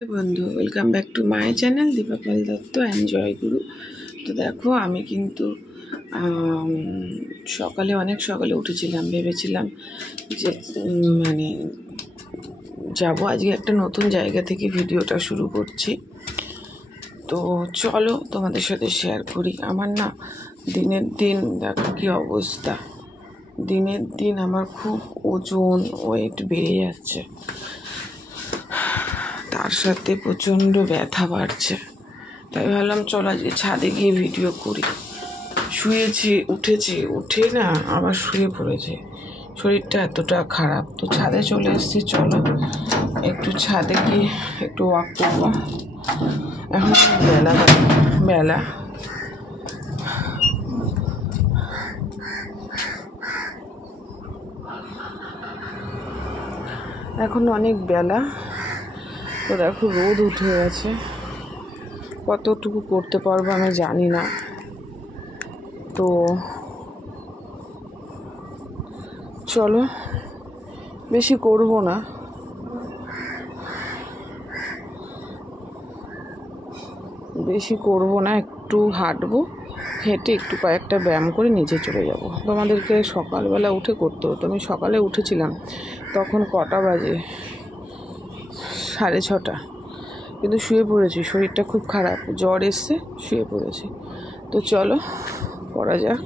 বন্ধু, welcome back to my channel Deepa Pal Dutta and Joyguru. তো দেখো, আমি কিন্তু অনেক সকালে উঠেছিলাম, ভেবেছিলাম যে মানে যাবো আজকে একটা নতুন জায়গা থেকে ভিডিওটা শুরু করছি। তো চলো তোমাদের সাথে শেয়ার করি। আমার না দিনের দিন দেখো কি অবস্থা, দিনের দিন আমার খুব ওয়েট বেড়ে যাচ্ছে, তার সাথে প্রচণ্ড ব্যথা বাড়ছে। তাই ভাবলাম চলো আজকে ছাদে গিয়ে ভিডিও করি। উঠে না আবার শুয়ে পড়েছে, শরীরটা এতটা খারাপ। তো ছাদে চলে এসেছি, চলো একটু ছাদে গিয়ে একটু ওয়াক করবো। এখন বেলা এখন অনেক বেলা। তো দেখো রোদ উঠে গেছে, কতটুকু করতে পারবো আমি জানি না। তো চলো, বেশি করব না, একটু হাঁটবো, হেঁটে একটু কয়েকটা ব্যায়াম করে নিচে চলে যাব। তোমাদেরকে সকালবেলা উঠে করতে হতো, আমি সকালে উঠেছিলাম, তখন কটা বাজে, 6:30, কিন্তু শুয়ে পড়েছি, শরীরটা খুব খারাপ, জ্বর এসছে, শুয়ে পড়েছি। তো চলো করা যাক।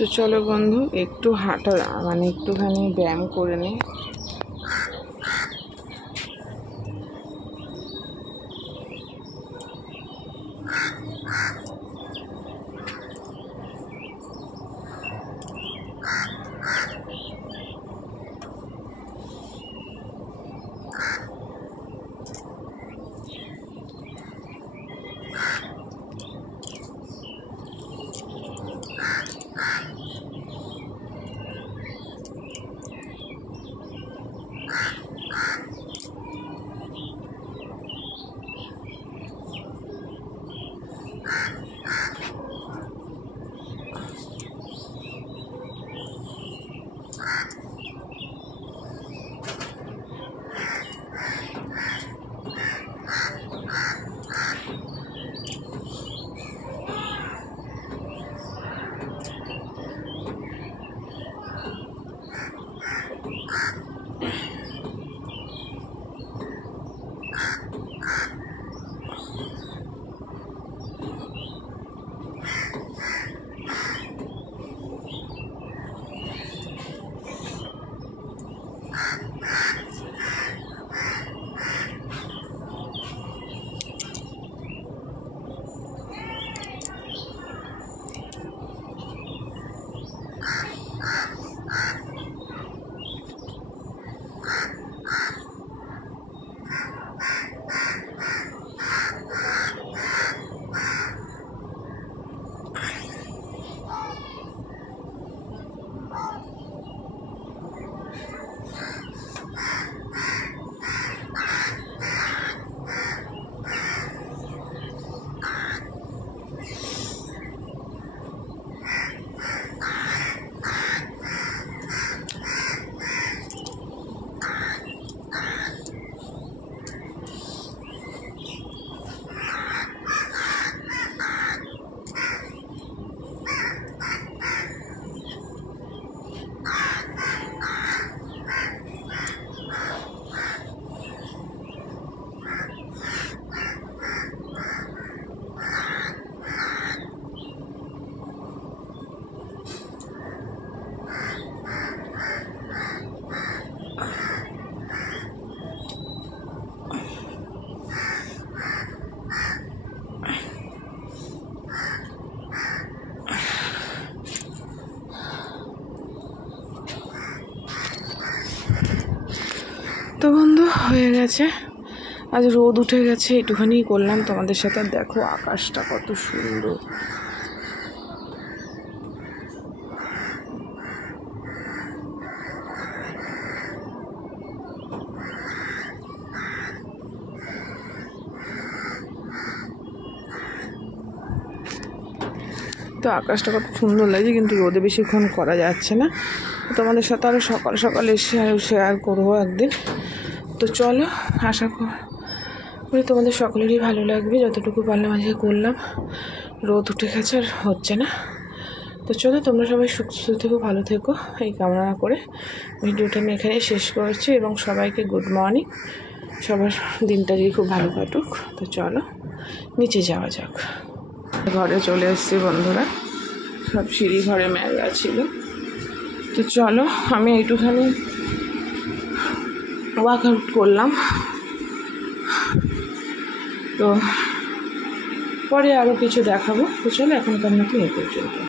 তো চলো বন্ধু, একটু একটুখানি ব্যায়াম করে নিই। তো বন্ধু হয়ে গেছে, আজ রোদ উঠে গেছে, একটুখানি করলাম তোমাদের সাথে। দেখো আকাশটা কত সুন্দর। তো আকাশটা কত সুন্দর লাগছে, কিন্তু রোদে বেশিক্ষণ করা যাচ্ছে না। তোমাদের সাথে আরও সকাল সকাল এসে শেয়ার করবো একদিন। তো চলো, আশা করি তোমাদের সকলেরই ভালো লাগবে। যতটুকু পারলাম আজকে করলাম। রোদ উঠে গেছে আর হচ্ছে না। তো চলো, তোমরা সবাই সুস্থ থেকো, ভালো থেকো, এই কামনা করে ভিডিওটা আমি এখানেই শেষ করছি। এবং সবাইকে গুড মর্নিং। সবার দিনটা যদি খুব ভালো কাটুক। তো চলো নিচে যাওয়া যাক। ঘরে চলে এসেছি বন্ধুরা, সব সিঁড়ি ঘরে মেলা ছিল। তো চলো, আমি একটুখানি ওয়ার্কআউট করলাম। তো পরে আরও কিছু দেখাবো। তো চলো, এখনকার মতো এই পর্যন্ত।